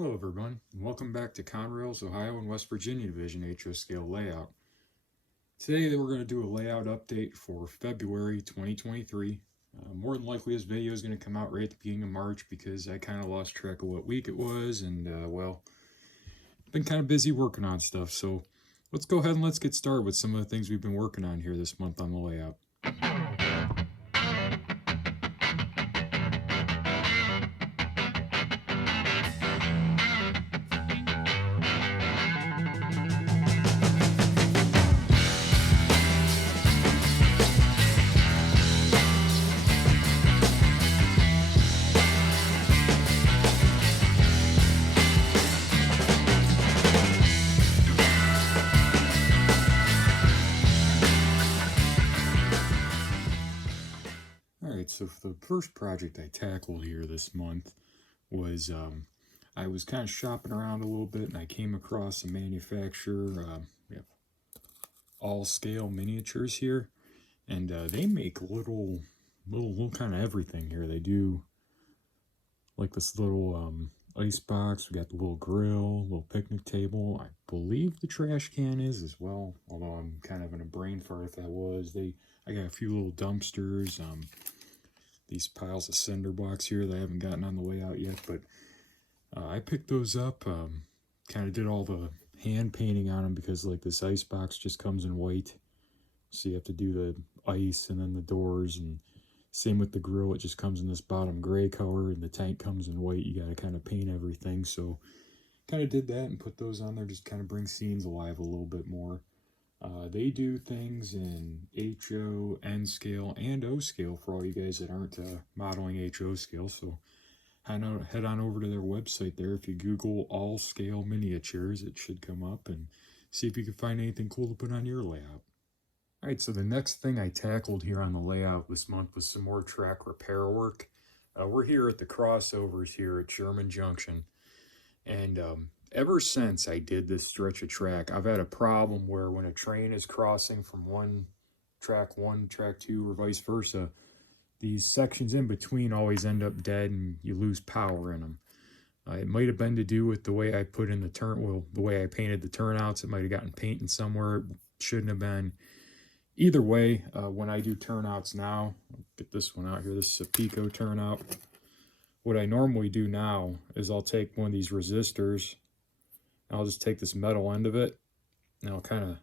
Hello everyone, and welcome back to Conrail's Ohio and West Virginia Division HO scale layout. Today we're going to do a layout update for February 2023. More than likely this video is going to come out right at the beginning of March because I kind of lost track of what week it was and well, been kind of busy working on stuff. So let's go ahead and let's get started with some of the things we've been working on here this month on the layout. Alright, so for the first project I tackled here this month was I was kind of shopping around a little bit and I came across a manufacturer, all scale miniatures here, and they make little kind of everything here. They do like this little ice box. We got the little grill, little picnic table. I believe the trash can is as well, although I'm kind of in a brain fart if that was. I got a few little dumpsters, these piles of cinder blocks here that I haven't gotten on the way out yet, but I picked those up, kind of did all the hand painting on them because like this ice box just comes in white, so you have to do the ice and then the doors, and same with the grill, it just comes in this bottom gray color, and the tank comes in white. You got to kind of paint everything, so kind of did that and put those on there, just kind of bring scenes alive a little bit more. They do things in HO, N scale, and O scale for all you guys that aren't modeling HO scale. So head on over to their website there. If you Google all scale miniatures, it should come up, and see if you can find anything cool to put on your layout. Alright, so the next thing I tackled here on the layout this month was some more track repair work. We're here at the crossovers here at Sherman Junction, and ever since I did this stretch of track, I've had a problem where when a train is crossing from track 2, or vice versa, these sections in between always end up dead and you lose power in them. It might have been to do with the way I put in the way I painted the turnouts. It might have gotten painted somewhere it shouldn't have been. Either way, when I do turnouts now, I'll get this one out here. This is a Pico turnout. What I normally do now is I'll take one of these resistors, I'll just take this metal end of it, and I'll kind of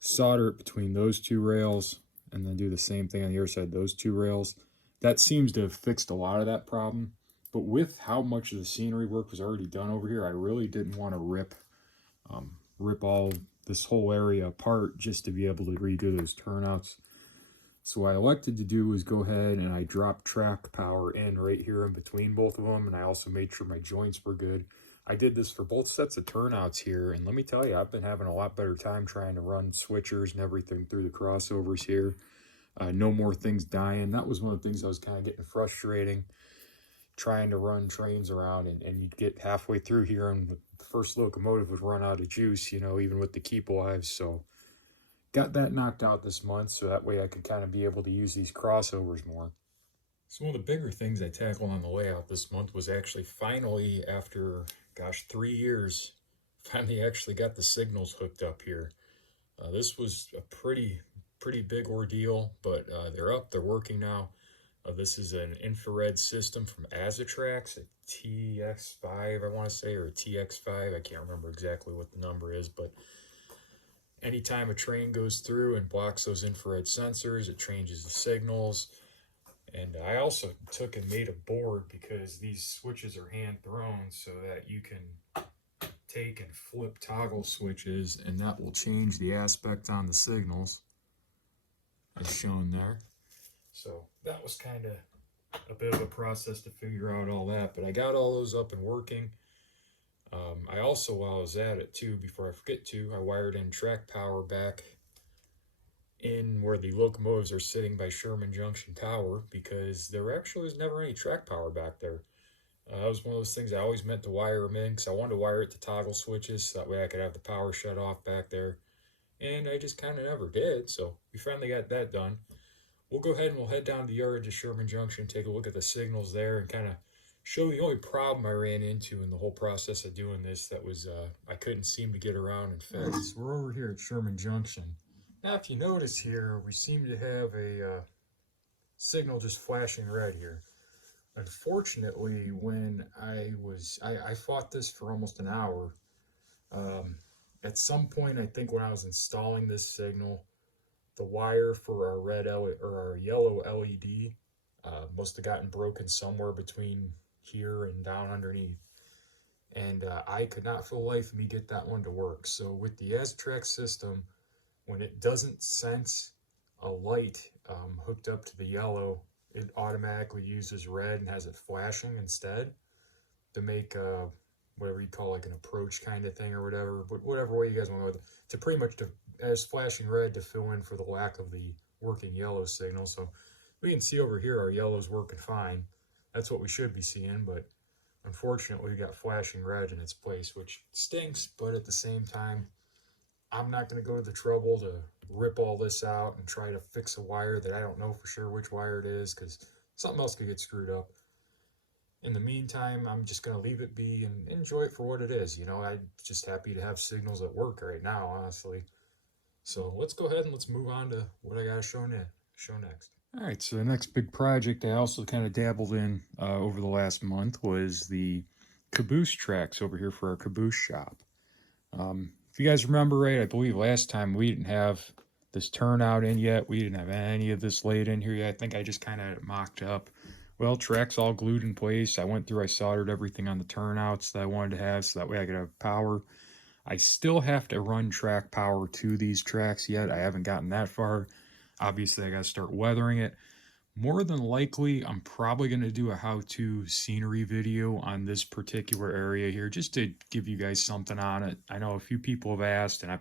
solder it between those two rails, and then do the same thing on the other side, those two rails. That seems to have fixed a lot of that problem. But with how much of the scenery work was already done over here, I really didn't want to rip all this whole area apart just to be able to redo those turnouts. So what I elected to do was go ahead and I dropped track power in right here in between both of them, and I also made sure my joints were good. I did this for both sets of turnouts here, and let me tell you, I've been having a lot better time trying to run switchers and everything through the crossovers here. No more things dying. That was one of the things I was kind of getting frustrating, trying to run trains around, and you'd get halfway through here and the first locomotive would run out of juice, even with the keep alives. So got that knocked out this month, so that way I could kind of be able to use these crossovers more. So one of the bigger things I tackled on the layout this month was actually finally, after, 3 years, finally actually got the signals hooked up here. This was a pretty big ordeal, but they're up, they're working now. This is an infrared system from Azatrax, a TX5, I want to say, or a TX5. I can't remember exactly what the number is, but anytime a train goes through and blocks those infrared sensors, it changes the signals. And I also took and made a board because these switches are hand thrown, so that you can take and flip toggle switches, and that will change the aspect on the signals as shown there. So that was kind of a bit of a process to figure out all that, but I got all those up and working. I also, while I was at it too, before I forget to, I wired in track power back in where the locomotives are sitting by Sherman Junction Tower, because there actually was never any track power back there. That was one of those things I always meant to wire them in, because I wanted to wire it to toggle switches, so that way I could have the power shut off back there. And I just kind of never did, so we finally got that done. We'll go ahead and we'll head down to the yard to Sherman Junction, take a look at the signals there, and kind of show the only problem I ran into in the whole process of doing this that was I couldn't seem to get around and fix. Right, so we're over here at Sherman Junction. Now if you notice here, we seem to have a signal just flashing red here. Unfortunately, when I fought this for almost an hour. At some point, I think when I was installing this signal, the wire for our our yellow LED must have gotten broken somewhere between here and down underneath. And I could not for the life of me get that one to work. So with the ASTRAC system, when it doesn't sense a light hooked up to the yellow, it automatically uses red and has it flashing instead to make whatever you call like an approach kind of thing or whatever, but whatever way you guys want to go, to pretty much as flashing red to fill in for the lack of the working yellow signal. So we can see over here our yellow's working fine. That's what we should be seeing, but unfortunately we got flashing red in its place, which stinks, but at the same time, I'm not going to go to the trouble to rip all this out and try to fix a wire that I don't know for sure which wire it is, because something else could get screwed up. In the meantime, I'm just going to leave it be and enjoy it for what it is. You know, I'm just happy to have signals at work right now, honestly. So let's go ahead and let's move on to what I got to show next. All right, so the next big project I also kind of dabbled in over the last month was the caboose tracks over here for our caboose shop. If you guys remember right, I believe last time we didn't have this turnout in yet. We didn't have any of this laid in here yet. I think I just kind of mocked up. Well, tracks all glued in place. I soldered everything on the turnouts that I wanted to have so that way I could have power. I still have to run track power to these tracks yet. I haven't gotten that far. Obviously, I got to start weathering it. More than likely, I'm probably going to do a how-to scenery video on this particular area here, just to give you guys something on it. I know a few people have asked, and I'm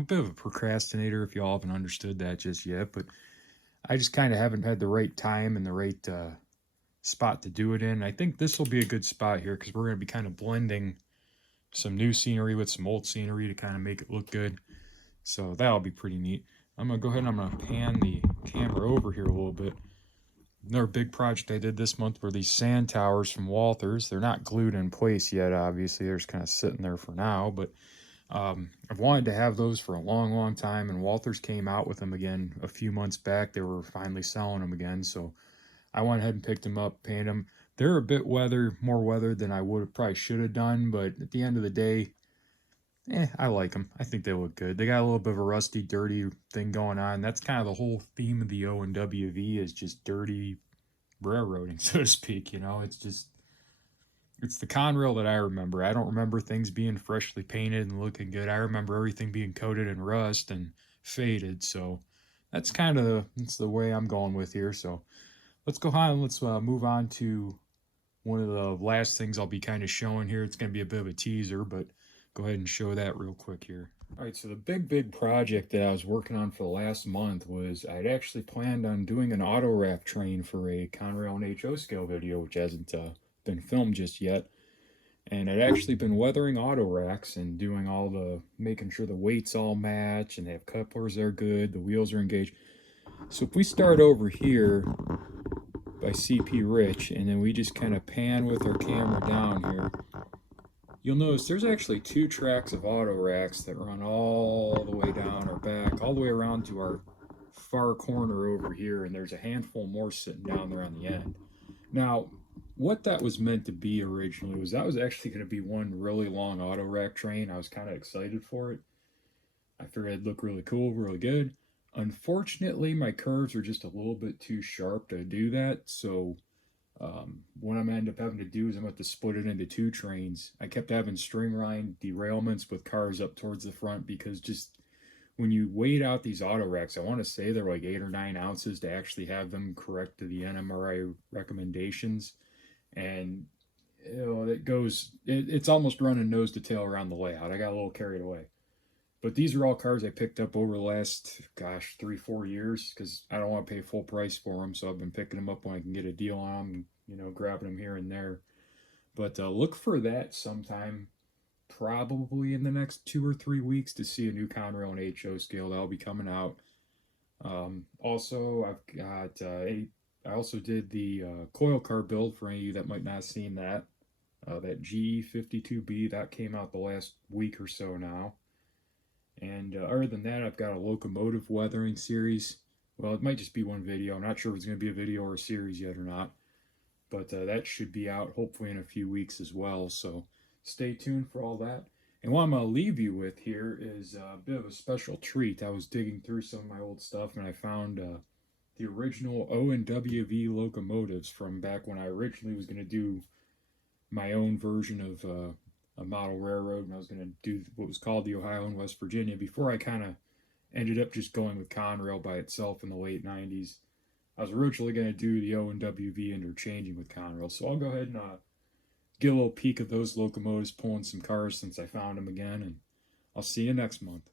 a bit of a procrastinator if y'all haven't understood that just yet, but I just kind of haven't had the right time and the right spot to do it in. I think this will be a good spot here because we're going to be kind of blending some new scenery with some old scenery to kind of make it look good. So that'll be pretty neat. I'm going to go ahead and I'm going to pan the camera over here a little bit. Another big project I did this month were these sand towers from Walthers. They're not glued in place yet, obviously. They're just kind of sitting there for now, but I've wanted to have those for a long time, and Walthers came out with them again a few months back. They were finally selling them again, so I went ahead and picked them up, painted them. They're a bit more weathered than I probably should have done, but at the end of the day, I like them. I think they look good. They got a little bit of a rusty, dirty thing going on. That's kind of the whole theme of the O&WV is just dirty railroading, so to speak. You know, it's the Conrail that I remember. I don't remember things being freshly painted and looking good. I remember everything being coated in rust and faded. So that's the way I'm going with here. So let's go on and let's move on to one of the last things I'll be kind of showing here. It's going to be a bit of a teaser, but go ahead and show that real quick here. All right, so the big project that I was working on for the last month was I'd actually planned on doing an auto rack train for a Conrail and HO scale video, which hasn't been filmed just yet. And I'd actually been weathering auto racks and doing making sure the weights all match and they have couplers that are good, the wheels are engaged. So if we start over here by CP Rich and then we just kind of pan with our camera down here, you'll notice there's actually 2 tracks of auto racks that run all the way down our back, all the way around to our far corner over here, and there's a handful more sitting down there on the end. Now, what that was meant to be originally was that was actually going to be one really long auto rack train. I was kind of excited for it. I figured it'd look really cool, really good. Unfortunately, my curves are just a little bit too sharp to do that, so what I'm going to end up having to do is I'm going to have to split it into 2 trains. I kept having string line derailments with cars up towards the front because just when you weighed out these auto racks, I want to say they're like 8 or 9 ounces to actually have them correct to the NMRA recommendations. And you know, it's almost running nose to tail around the layout. I got a little carried away. But these are all cars I picked up over the last, 3-4 years because I don't want to pay full price for them. So I've been picking them up when I can get a deal on them, grabbing them here and there. But look for that sometime, probably in the next 2 or 3 weeks, to see a new Conrail and HO scale that'll be coming out. Also, I've got I also did the coil car build for any of you that might not have seen that. That G52B, that came out the last week or so now. And other than that, I've got a locomotive weathering series. Well, it might just be one video. I'm not sure if it's going to be a video or a series yet or not. But that should be out hopefully in a few weeks as well. So stay tuned for all that. And what I'm going to leave you with here is a bit of a special treat. I was digging through some of my old stuff and I found the original O&WV locomotives from back when I originally was going to do my own version of a model railroad, and I was going to do what was called the Ohio and West Virginia before I kind of ended up just going with Conrail by itself in the late 90s. I was originally going to do the O&WV interchanging with Conrail, so I'll go ahead and get a little peek of those locomotives pulling some cars since I found them again, and I'll see you next month.